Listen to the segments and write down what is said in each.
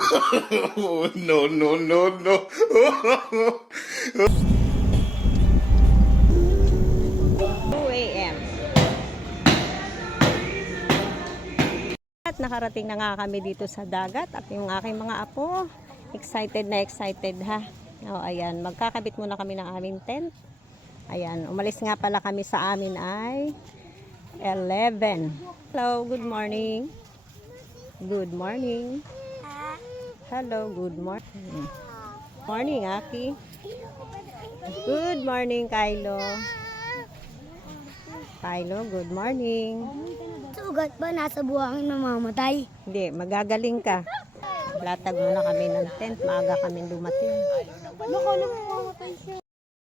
No, no, no, no. 2 a.m. At nakarating na nga kami dito sa dagat at yung aking mga apo, excited na excited ha. O, ayan, magkakabit muna kami ng aming tent. Ayan, umalis nga pala kami sa amin ay 11. Hello, good morning. Good morning. Hello, good morning. Morning, Aki. Good morning, Kylo. Kylo, good morning. Sugat ba nasa buhangin mamamatay? Hindi, magagaling ka. Latag muna kami ng tent. Maaga kami dumating.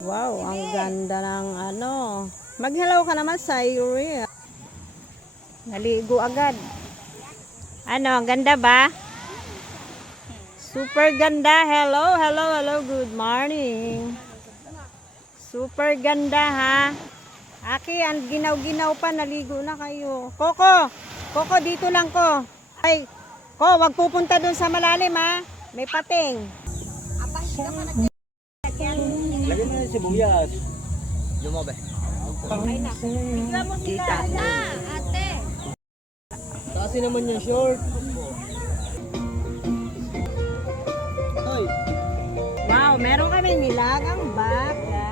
Wow, ang ganda ng ano. Mag-hello ka naman sa Uriel. Naligo agad. Ano, ang ganda ba? Super ganda. Hello, hello, hello. Good morning. Super ganda ha. Aki, ang ginaw-ginaw pa. Naligo na kayo. Coco, Coco, dito lang ko. Ay, Ko, wag pupunta dun sa malalim ha. May pating. Lagyan mo yung sibuyas. Lumabe. Bigla mo sila. Ate! Kasi naman yung short. Hoy. Wow, meron kami nilagang baka.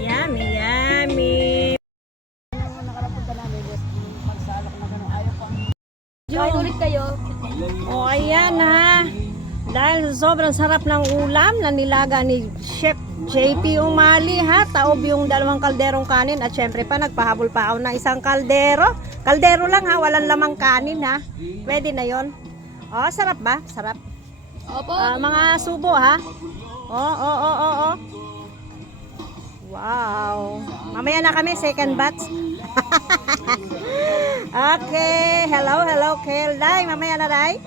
Yummy, yummy. Join ulit kayo. O, ayan ha. Dahil sobrang sarap ng ulam na nilaga ni Chef JP Umali ha. Taob yung 2 kalderong kanin at syempre pa nagpahabol pa ako ng isang kaldero. Kaldero lang ha, walang lamang kanin ha. Pwede na yon. O, sarap ba? Sarap. Opo. Mga subo ha. Oh. Wow. Mamaya na kami, second batch. Okay. Hello, Kel. Day, mamaya na, Day.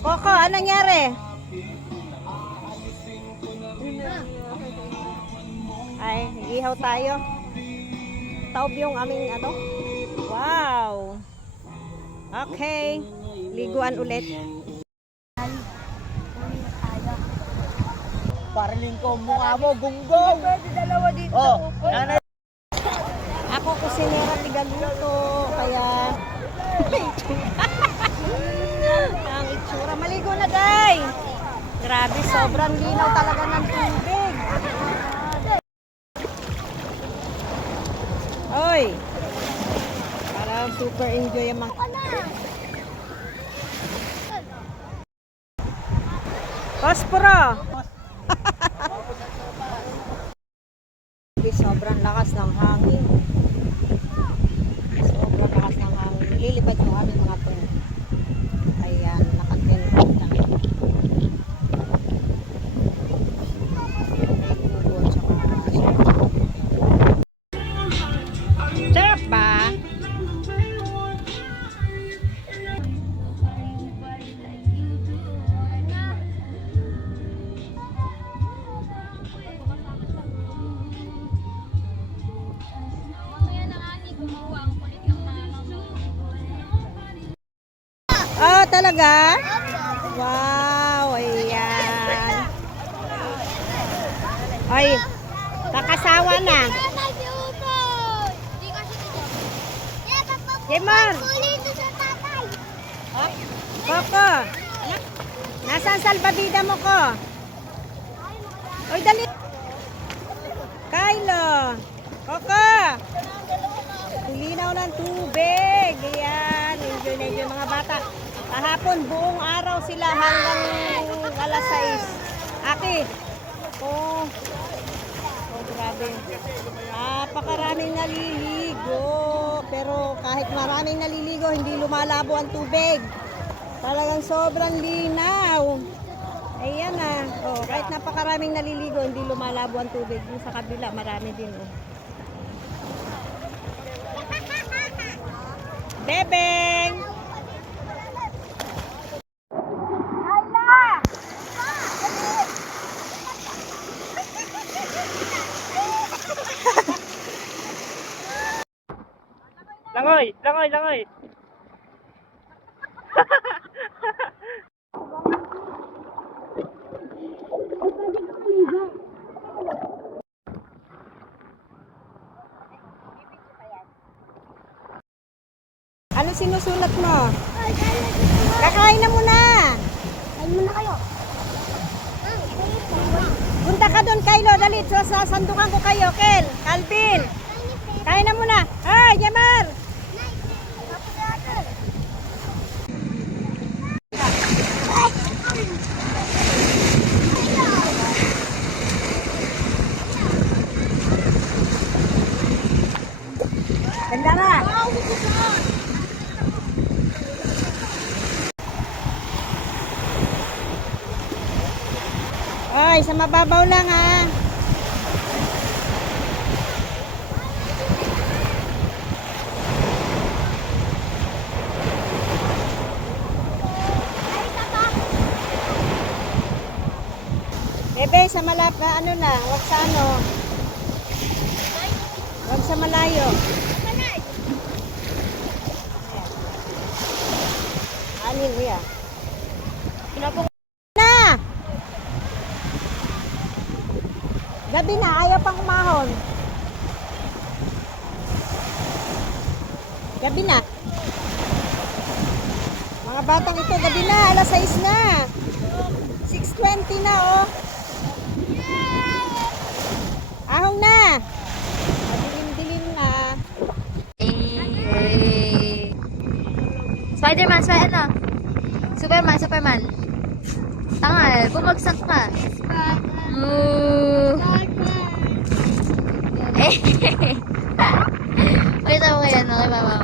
Coco, anong nangyari? Ay, ihaw tayo. Taob yung aming ano. Wow. Okay. Liguan ulit. Pariling ko mukha mo, gunggong. Pwede dalawa dito. Oh, nanay. Ako kusinera tigaluto, kaya ang itsura. Maligo na, Day. Grabe, sobrang linaw talaga ng tubig. Oy. Parang super enjoy ang mga... Posporo. Sobrang lakas ng hangin. Sobrang lakas ng hangin. Lilipad yung aming mga tent. Ayan, nakatent na. Sarap ba? Oh, talaga? Wow, ayan. Ay, kakasawa na. Kimon! Oh, Coco! Nasaan salbabida mo ko? Oy, dali! Kylo! Coco! Linaw ng tubig. Ayan, enjoy na enjoy mga bata. Kahapon, buong araw sila hanggang alas 6. Aki. Oh, grabe. Napakaraming naliligo. Pero kahit maraming naliligo, hindi lumalabo ang tubig. Talagang sobrang linaw. Ayan na. Oh, kahit napakaraming naliligo, hindi lumalabo ang tubig. Yung sa kabila, marami din. Oh. Bebeng! Langoy, langoy, langoy. Ano sinusulat mo? Kakain na muna. Kain muna kayo. Punta ka doon, Kylo. Dali, sasandukan ko kayo, Kel. Calvin. Kain na muna. Ay, Jamar. Ganda na. Ay, sa mababaw lang ha. Bebe, sa malap na ano na, wag sa ano. Wag sa malayo. Anin mo yan? Pinapong Na! Gabi na, ayaw pang umahon. Gabi na. Mga batang ito, gabi na, alas 6 na. 6:20 na, oh. Ahong na. Madilim-dilim na. Spider-Man, Superman. Tangal, bumagsak ka. Pakita mo ngayon, okay, mama.